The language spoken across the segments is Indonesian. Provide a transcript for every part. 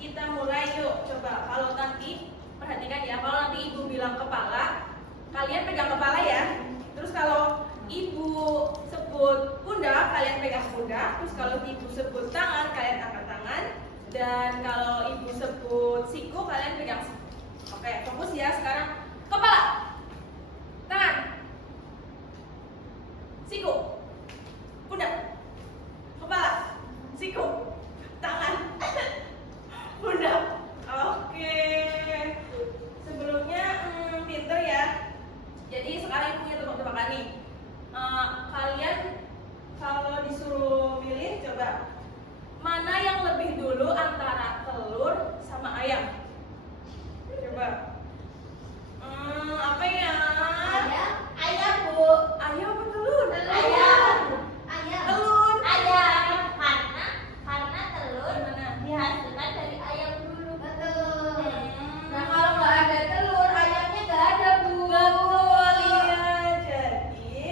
kita mulai yuk. Coba kalau nanti perhatikan ya, kalau nanti ibu bilang kepala, kalian pegang kepala ya. Terus kalau ibu sebut pundak, kalian pegang pundak. Terus kalau ibu sebut tangan, kalian angkat tangan. Dan kalau ibu sebut siku, kalian pegang siku. Oke, fokus ya sekarang. Kepala, tangan, siku, pundak, kepala, siku, tangan, pundak. Oke. Sebelumnya pinter ya. Jadi sekarang punya tebak-tebakan nih. Kalian kalau disuruh pilih, coba mana yang lebih dulu antara telur sama ayam? Coba. Apa ya? Ayam, Bu. Ayam apa telur? Ayam. Telur. Ayam. Karena telur Gimana? dihasilkan dari ayam dulu. Betul. Nah, Nah, kalau nggak ada telur, ayamnya nggak ada, Bu. betul ya. Jadi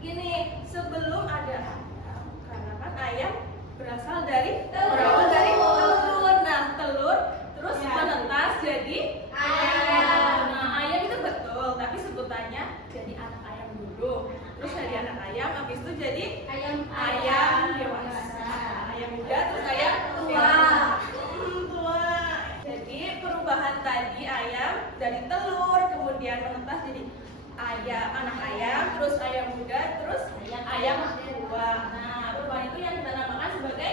gini, sebelum ada ayam, karena kan ayam berasal dari Telur. berawal dari telur. Nah, telur terus Ya. menetas jadi Ayam. Nah, ayam itu betul, tapi sebutannya jadi anak ayam dulu. Terus dari anak ayam, habis itu jadi ayam dewasa. Ayam muda, terus ayam Tua. dewasa. Tua. Jadi perubahan tadi ayam dari telur, kemudian menetas jadi ayam, anak ayam, terus ayam muda, terus ayam tua. Nah, perubahan itu yang kita namakan sebagai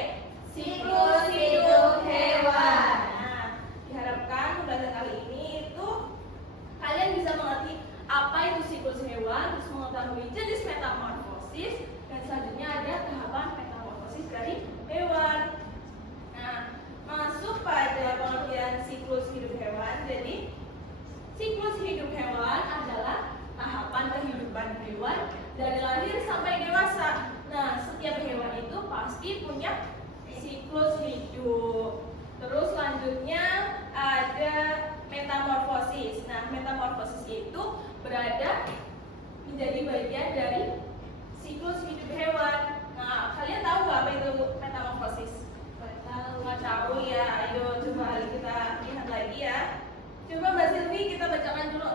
siklus hidup hewan. Nah, diharapkan pembelajaran kali ini itu kalian bisa mengerti apa itu siklus hewan, terus mengetahui jenis metamorfosis, dan selanjutnya ada tahapan metamorfosis dari hewan. Nah, masuk pada pengertian siklus hidup hewan. Jadi, siklus hidup hewan adalah tahapan kehidupan hewan dari lahir sampai dewasa. Nah, setiap hewan itu pasti punya siklus hidup. Terus selanjutnya ada metamorfosis. Nah, metamorfosis itu berada menjadi bagian dari siklus hidup hewan. Nah, kalian tahu nggak apa itu metamorfosis? Nggak tahu ya. Ayo coba kita lihat lagi ya. Coba Mbak Silvi kita bacakan dulu.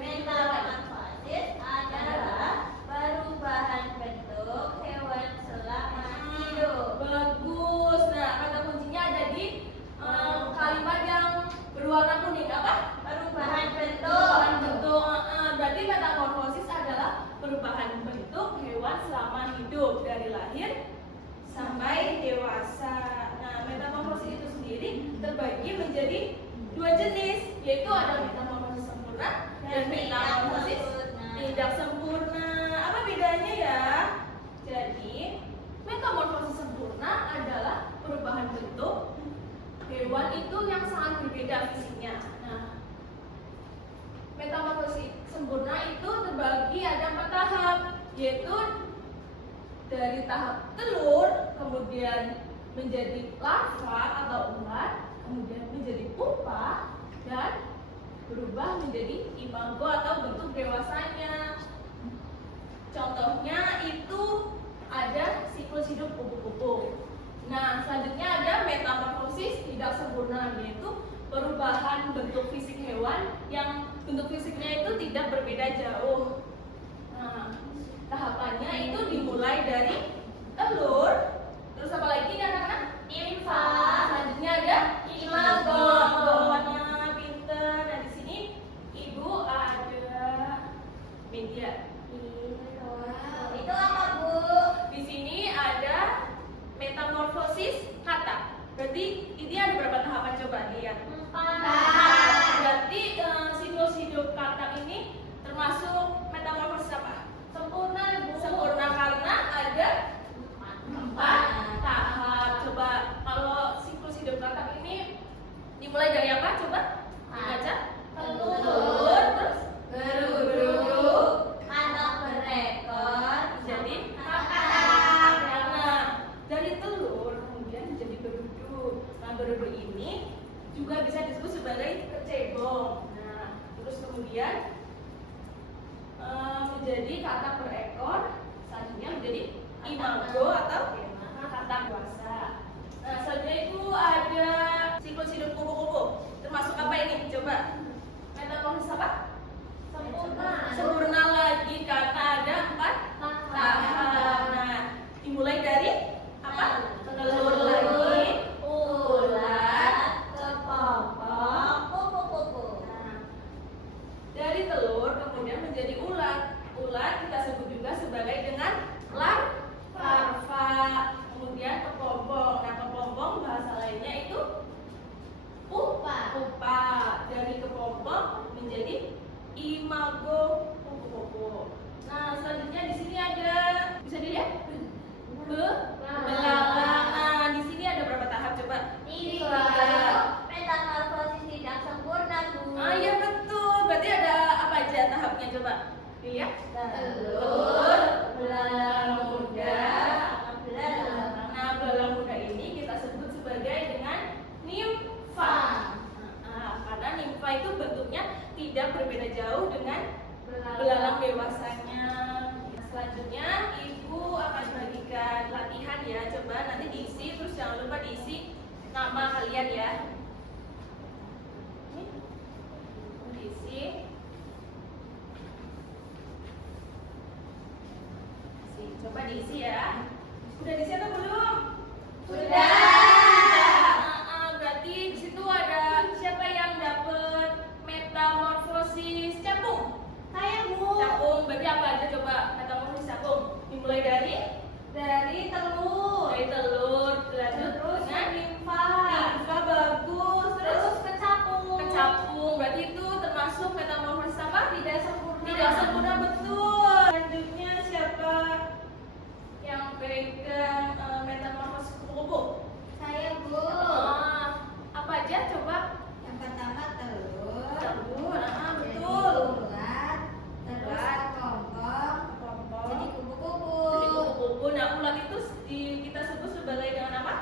Metamorfosis adalah perubahan bentuk hewan selama hidup. Bagus. Nah, kata kuncinya ada di kalimat yang berwarna kuning. Apa? Perubahan bentuk. Perubahan bentuk. Berarti metamorfosis adalah perubahan bentuk hewan selama hidup dari lahir sampai dewasa. Nah, metamorfosis itu sendiri terbagi menjadi dua jenis, yaitu ada metamorfosis sempurna dan metamorfosis tidak sempurna. Apa bedanya ya? Jadi, metamorfosis sempurna adalah perubahan bentuk hewan itu yang sangat berbeda fisiknya. Nah, metamorfosis sempurna itu terbagi ada 4 tahap, yaitu dari tahap telur, kemudian menjadi larva atau ulat, kemudian menjadi pupa, dan berubah menjadi imago atau bentuk dewasanya. Contohnya itu ada siklus hidup kupu-kupu. Nah, selanjutnya ada metamorfosis tidak sempurna, yaitu perubahan bentuk fisik hewan yang bentuk fisiknya itu tidak berbeda jauh. Nah, tahapannya itu dimulai dari telur, terus apa lagi anak-anak? Nimfa. Selanjutnya ada Imago. Nah, pinter. Nah, di sini ibu ada media. Itu apa, Bu? Di sini ada metamorfosis kata. Berarti ini ada berapa tahapan, coba lihat. 4. Berarti siklus hidup kata ini termasuk metamorfosis apa? Sempurna, Bu. Sempurna karena ada 4 tahap. Coba kalau siklus hidup kata ini dimulai dari apa? Coba dibaca. Telur. Terus Berudu. Anak berekor. jadi Kakak. Nah, dari telur kemudian menjadi berudu. Nah, berudu ini juga bisa disebut sebagai kecebong. Nah, terus kemudian menjadi katak berekor, selanjutnya menjadi imago atau katak dewasa. Nah, selanjutnya itu ada lainnya itu Pupa. pupa. Dari kepompong menjadi imago kupu-kupu. Nah, selanjutnya di sini ada, bisa dilihat? Belalang. Nah, di sini ada berapa tahap coba? Tiga. Metamorfosis tidak sempurna, Bu. Ah, iya betul. Berarti ada apa aja tahapnya coba? Dilihat. Telur, belalang muda, belalang. Nah, belalang muda ini kita sebut sebagai dengan nimfa. Karena nimfa itu bentuknya tidak berbeda jauh dengan belalang dewasanya. Selanjutnya ibu akan bagikan latihan ya. Coba nanti diisi, terus jangan lupa diisi nama kalian ya. Ini diisi. Coba diisi ya. Udah diisi atau belum? Berarti di situ ada siapa yang dapat metamorfosis capung? Saya, Bu. Capung, berarti apa aja coba metamorfosis capung? Dimulai dari telur. telur, lanjut Terus dengan nimfa. nimfa, bagus, terus Terus kecapung. kecapung. Berarti itu termasuk metamorfosis apa? Tidak sempurna. Tidak sempurna, betul. Selanjutnya siapa yang pegang metamorfosis kupu-kupu? Saya, Bu. Apa aja coba? Yang pertama telur. Telur, Jadi betul. ulat. Terus Ulat. kepompong. Kepompong. Jadi kupu-kupu. Jadi kupu-kupu. Nah, ulat itu kita sebut sebagai dengan apa?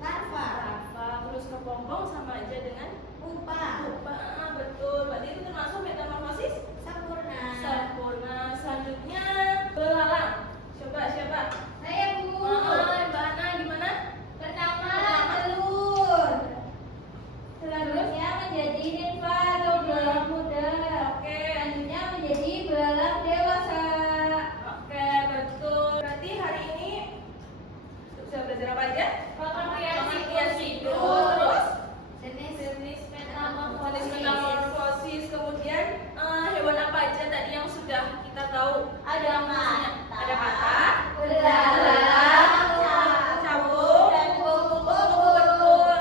Larva. Larva. Terus kepompong sama aja dengan Pupa. pupa. Betul. Berarti itu termasuk metamorfosis Sempurna. sempurna. Selanjutnya belalang. Coba siapa? Saya, Bu. Mbak Ana gimana? Pertama telur. Selanjutnya menjadi nimfa atau belalang muda. Oke. Selanjutnya menjadi belalang dewasa. Oke, betul. Berarti hari ini sudah belajar apa aja? Pengertian hidup, terus Jenis metamorfosis, kemudian hewan apa aja tadi yang sudah kita tahu? Ada mata. Ada mata, Belalang, cabung, dan kupu-kupu. betul.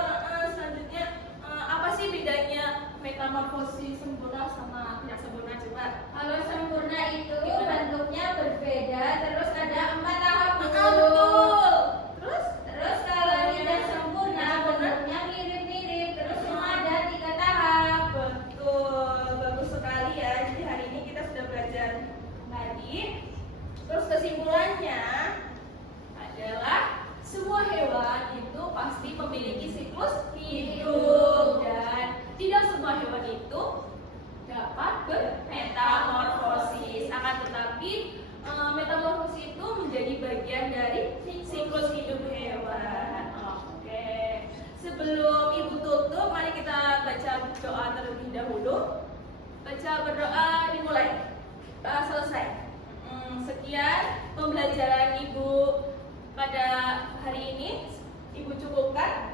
Selanjutnya apa sih bedanya metamorfosis sempurna sama tidak sempurna coba? Kalau sempurna itu bentuknya berbeda, terus ada 4 tahap, Bu. Betul. Terus Terus kalau tidak sempurna bentuknya mirip-mirip, terus cuma ada 3 tahap. betul, bagus sekali ya. Jadi hari ini kita sudah belajar tadi. Terus kesimpulannya adalah semua hewan itu pasti memiliki siklus hidup dan tidak semua hewan itu dapat bermetamorfosis. Akan tetapi metamorfosis itu menjadi bagian dari siklus hidup hewan. Oke. Sebelum Ibu tutup, mari kita baca doa terlebih dahulu. Baca berdoa dimulai. Selesai. Sekian pembelajaran Ibu pada hari ini. Ibu cukupkan.